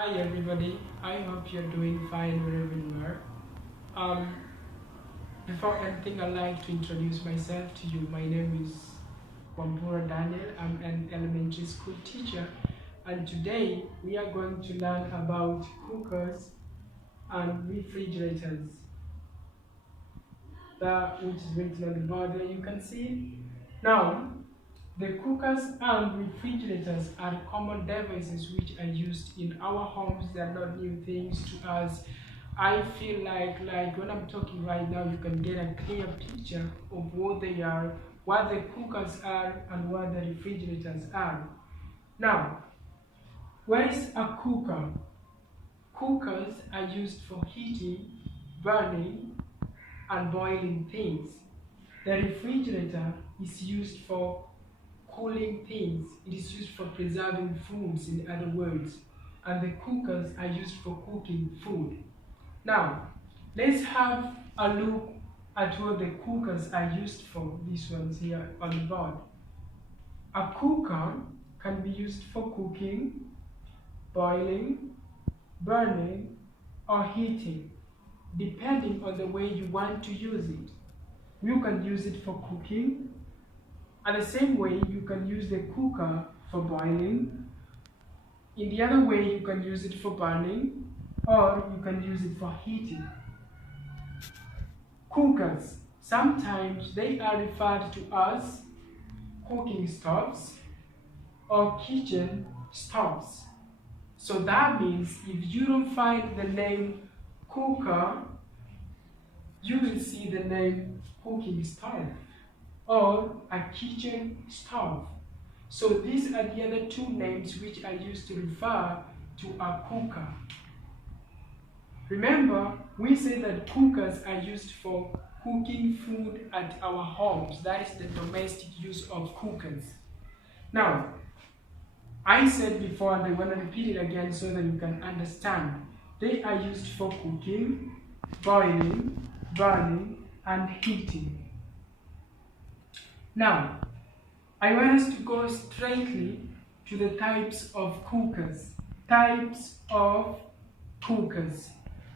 Hi everybody, I hope you're doing fine wherever you are. Before anything, I'd like to introduce myself to you. My name is Wambura Daniel. I'm an elementary school teacher, and today we are going to learn about cookers and refrigerators. Which is written on the board there, you can see it. Now, the cookers and refrigerators are common devices which are used in our homes. They are not new things to us. I feel like when I'm talking right now, you can get a clear picture of what they are, what the cookers are, and what the refrigerators are. Now, what is a cooker? Cookers are used for heating, burning, and boiling things. The refrigerator is used for cooling things. It is used for preserving foods, in other words. And the cookers are used for cooking food. Now, let's have a look at what the cookers are used for. These ones here on the board. A cooker can be used for cooking, boiling, burning, or heating, depending on the way you want to use it. You can use it for cooking, and the same way you can use the cooker for boiling. In the other way, you can use it for burning, or you can use it for heating. Cookers, sometimes they are referred to as cooking stoves or kitchen stoves. So that means if you don't find the name cooker, you will see the name cooking stove or a kitchen stove. So these are the other two names which are used to refer to a cooker. Remember, we say that cookers are used for cooking food at our homes. That is the domestic use of cookers. Now, I said before, and I want to repeat it again so that you can understand. They are used for cooking, boiling, burning, and heating. Now, I want us to go straightly to the types of cookers. Types of cookers.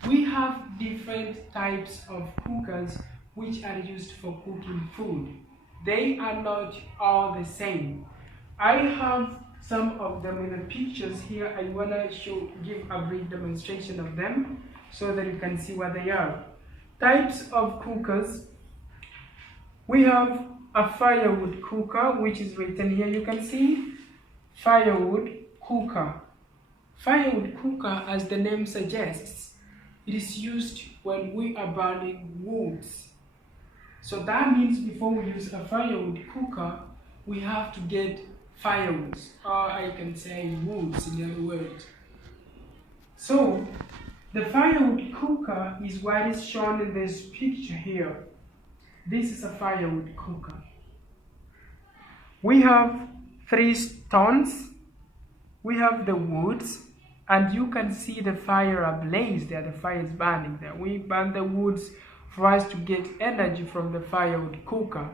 We have different types of cookers which are used for cooking food. They are not all the same. I have some of them in the pictures here. I want to give a brief demonstration of them so that you can see what they are. Types of cookers. We have a firewood cooker, which is written here. You can see firewood cooker. Firewood cooker, as the name suggests, it is used when we are burning woods. So that means before we use a firewood cooker, we have to get firewood, or I can say woods in other words. So the firewood cooker is what is shown in this picture here. This is a firewood cooker. We have 3 stones, we have the woods, and you can see the fire ablaze there. The fire is burning there. We burn the woods for us to get energy from the firewood cooker.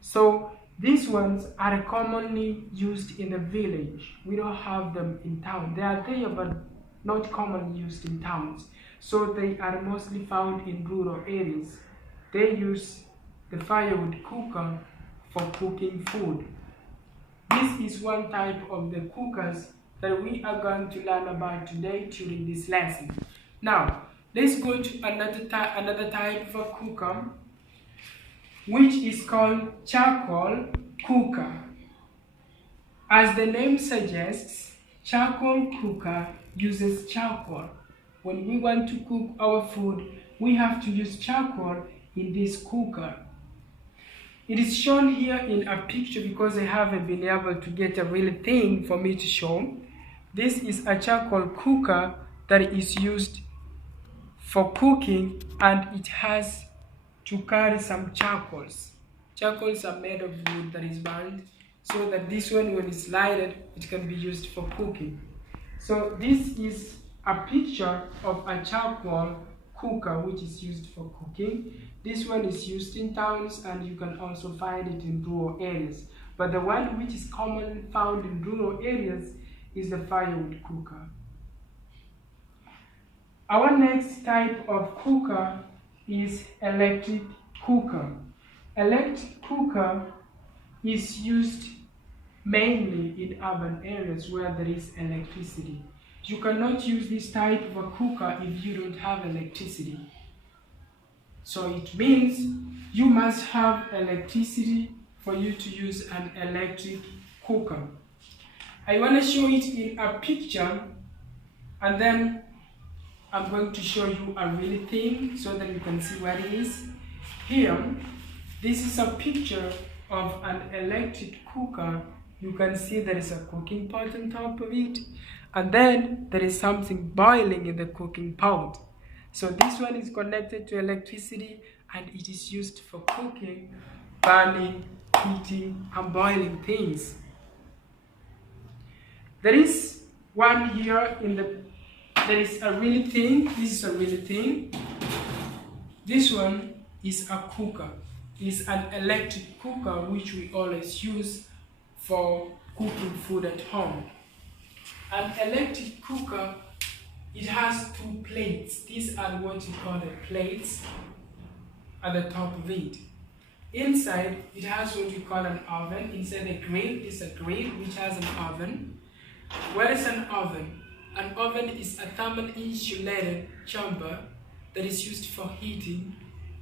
So these ones are commonly used in the village. We don't have them in town. They are there, but not commonly used in towns. So they are mostly found in rural areas. They use the firewood cooker for cooking food. This is one type of the cookers that we are going to learn about today during this lesson. Now, let's go to another type of a cooker, which is called charcoal cooker. As the name suggests, charcoal cooker uses charcoal. When we want to cook our food, we have to use charcoal in this cooker. It is shown here in a picture because I haven't been able to get a real thing for me to show. This is a charcoal cooker that is used for cooking, and it has to carry some charcoals. Charcoals are made of wood that is burned, so that this one, when it's lighted, it can be used for cooking. So this is a picture of a charcoal cooker which is used for cooking. This one is used in towns, and you can also find it in rural areas. But the one which is commonly found in rural areas is the firewood cooker. Our next type of cooker is electric cooker. Electric cooker is used mainly in urban areas where there is electricity. You cannot use this type of a cooker if you don't have electricity. So it means you must have electricity for you to use an electric cooker. I want to show it in a picture, and then I'm going to show you a real thing so that you can see what it is. Here, this is a picture of an electric cooker. You can see there is a cooking pot on top of it, and then there is something boiling in the cooking pot. So this one is connected to electricity, and it is used for cooking, burning, heating, and boiling things. There is one here there is a real thing. This is a real thing. This one is a cooker. It's an electric cooker which we always use for cooking food at home. An electric cooker, it has two plates. These are what you call the plates at the top of it. Inside, it has what we call an oven. Inside the grill is a grill which has an oven. What is an oven? An oven is a thermal insulated chamber that is used for heating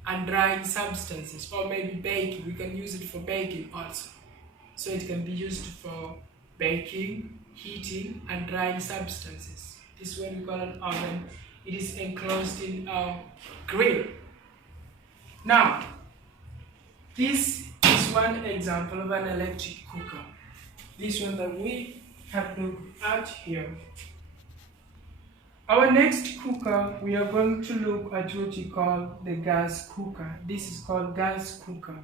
and drying substances, or maybe baking. We can use it for baking also. So it can be used for baking, heating, and drying substances. This is what we call an oven. It is enclosed in a grill. Now, this is one example of an electric cooker. This one that we have looked at here. Our next cooker, we are going to look at what we call the gas cooker. This is called gas cooker.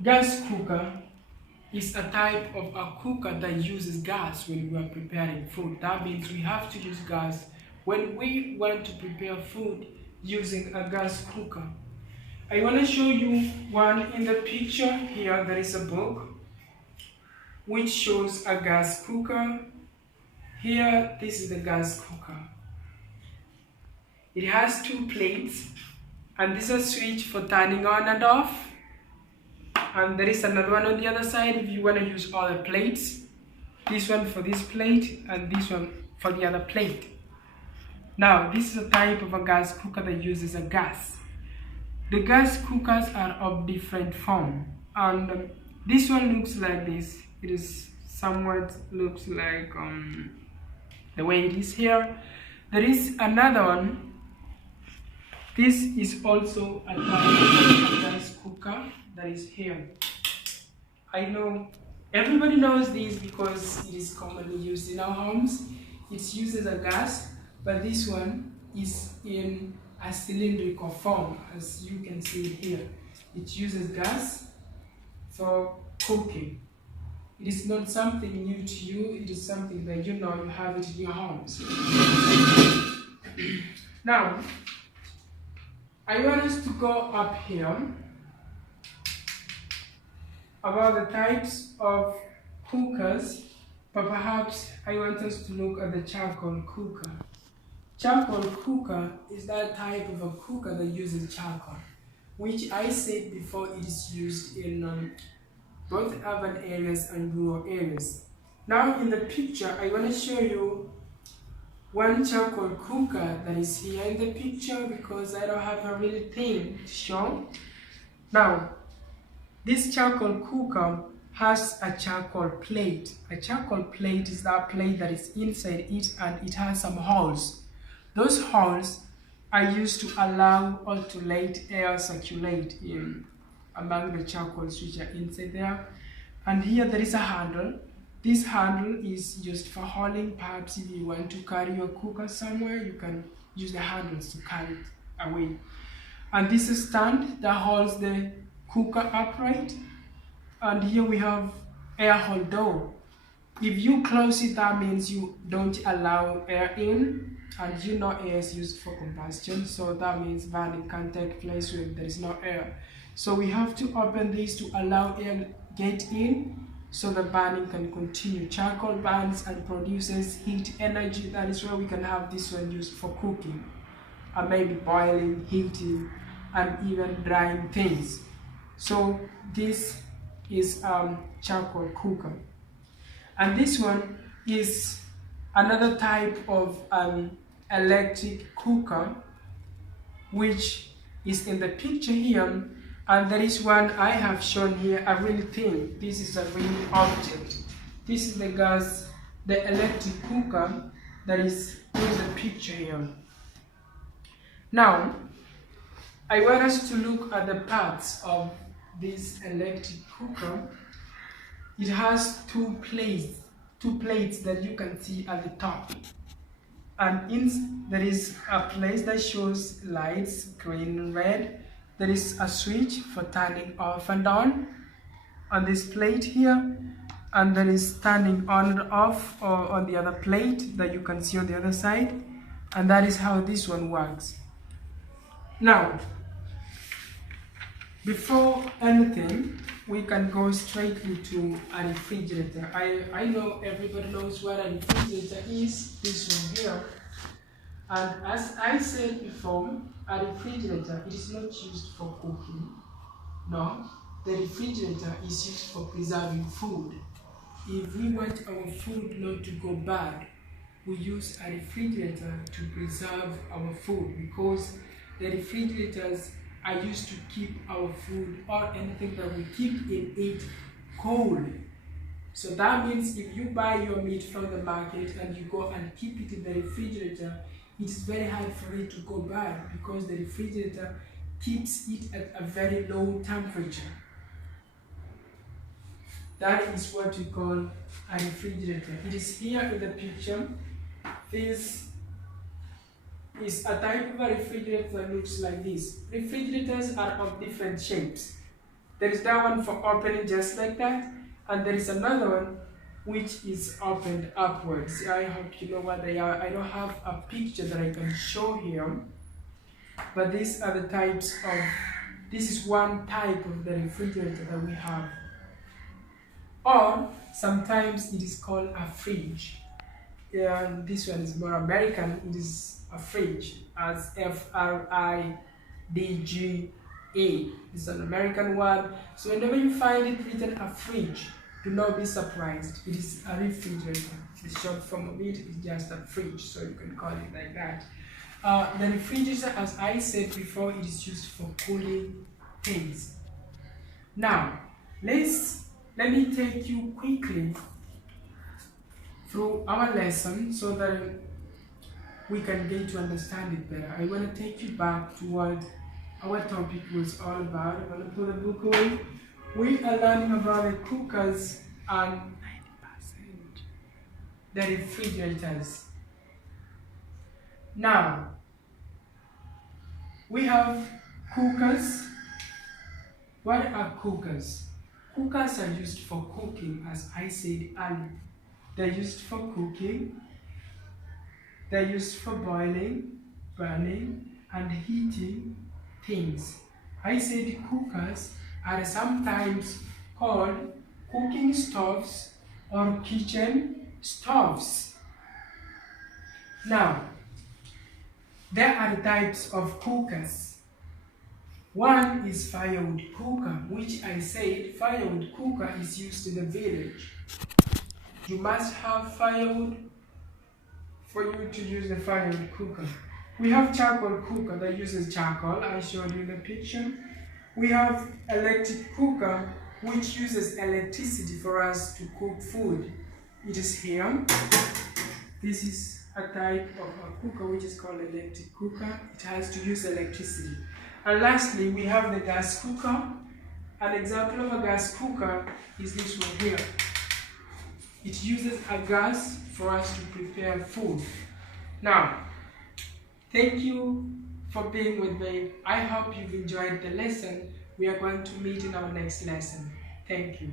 Gas cooker is a type of a cooker that uses gas when we are preparing food. That means we have to use gas when we want to prepare food using a gas cooker. I want to show you one in the picture. Here there is a book which shows a gas cooker. Here, this is the gas cooker. It has two plates, and this is a switch for turning on and off. And there is another one on the other side if you want to use all the plates. This one for this plate, and this one for the other plate. Now, this is a type of a gas cooker that uses a gas. The gas cookers are of different form, and this one looks like this. It is somewhat looks like the way it is here. There is another one. This is also a type of gas cooker that is here. I know everybody knows this because it is commonly used in our homes. It uses a gas, but this one is in a cylindrical form, as you can see here. It uses gas for cooking. It is not something new to you, it is something that you know you have it in your homes. Now, I want us to go up here about the types of cookers, but perhaps I want us to look at the charcoal cooker. Charcoal cooker is that type of a cooker that uses charcoal, which I said before it is used in both urban areas and rural areas. Now in the picture, I want to show you one charcoal cooker that is here in the picture because I don't have a real thing to show. Now, this charcoal cooker has a charcoal plate. A charcoal plate is that plate that is inside it, and it has some holes. Those holes are used to allow or to let air circulate in among the charcoals which are inside there. And here there is a handle. This handle is used for hauling. Perhaps if you want to carry your cooker somewhere, you can use the handles to carry it away. And this is a stand that holds the cooker upright. And here we have air hole door. If you close it, that means you don't allow air in, and you know air is used for combustion, so that means burning can take place when there is no air. So we have to open this to allow air get in, so the burning can continue. Charcoal burns and produces heat energy. That is why we can have this one used for cooking, or maybe boiling, heating, and even drying things. So this is charcoal cooker. And this one is another type of electric cooker, which is in the picture here. And there is one I have shown here, a real thing. This is a real object. This is the electric cooker that is in the picture here. Now, I want us to look at the parts of this electric cooker. It has two plates that you can see at the top. And there is a place that shows lights, green and red. There is a switch for turning off and on this plate here. And there is turning on and off on the other plate that you can see on the other side. And that is how this one works. Now, before anything, we can go straightly to a refrigerator. I know everybody knows what a refrigerator is, this one here. And as I said before, a refrigerator, it is not used for cooking. No, the refrigerator is used for preserving food. If we want our food not to go bad, we use a refrigerator to preserve our food, because the refrigerators are used to keep our food or anything that we keep in it cold. So that means if you buy your meat from the market and you go and keep it in the refrigerator, it's very hard for it to go bad, because the refrigerator keeps it at a very low temperature. That is what we call a refrigerator. It is here in the picture. This is a type of a refrigerator that looks like this. Refrigerators are of different shapes. There is that one for opening just like that, and there is another one which is opened upwards. I hope you know what they are. I don't have a picture that I can show here, but these are the types of, this is one type of the refrigerator that we have. Or sometimes it is called a fridge. And this one is more American. It is a fridge, as F-R-I-D-G-A. It's an American word. So whenever you find it written a fridge, do not be surprised. It is a refrigerator. The short form of it is just a fridge, so you can call it like that. The refrigerator, as I said before, it is used for cooling things. Now, let me take you quickly through our lesson so that we can get to understand it better. I want to take you back to what our topic was all about. I'm going to put the book away. We are learning about the cookers and 90% the refrigerators. Now, we have cookers. What are cookers? Cookers are used for cooking, as I said earlier. They're used for cooking, they're used for boiling, burning, and heating things. I said cookers are sometimes called cooking stoves or kitchen stoves. Now, there are types of cookers. One is firewood cooker, which I said firewood cooker is used in the village. You must have firewood for you to use the firewood cooker. We have charcoal cooker that uses charcoal, I showed you in the picture. We have electric cooker, which uses electricity for us to cook food. It is here. This is a type of a cooker which is called electric cooker. It has to use electricity. And lastly, we have the gas cooker. An example of a gas cooker is this one here. It uses a gas for us to prepare food. Now, thank you for being with me. I hope you've enjoyed the lesson. We are going to meet in our next lesson. Thank you.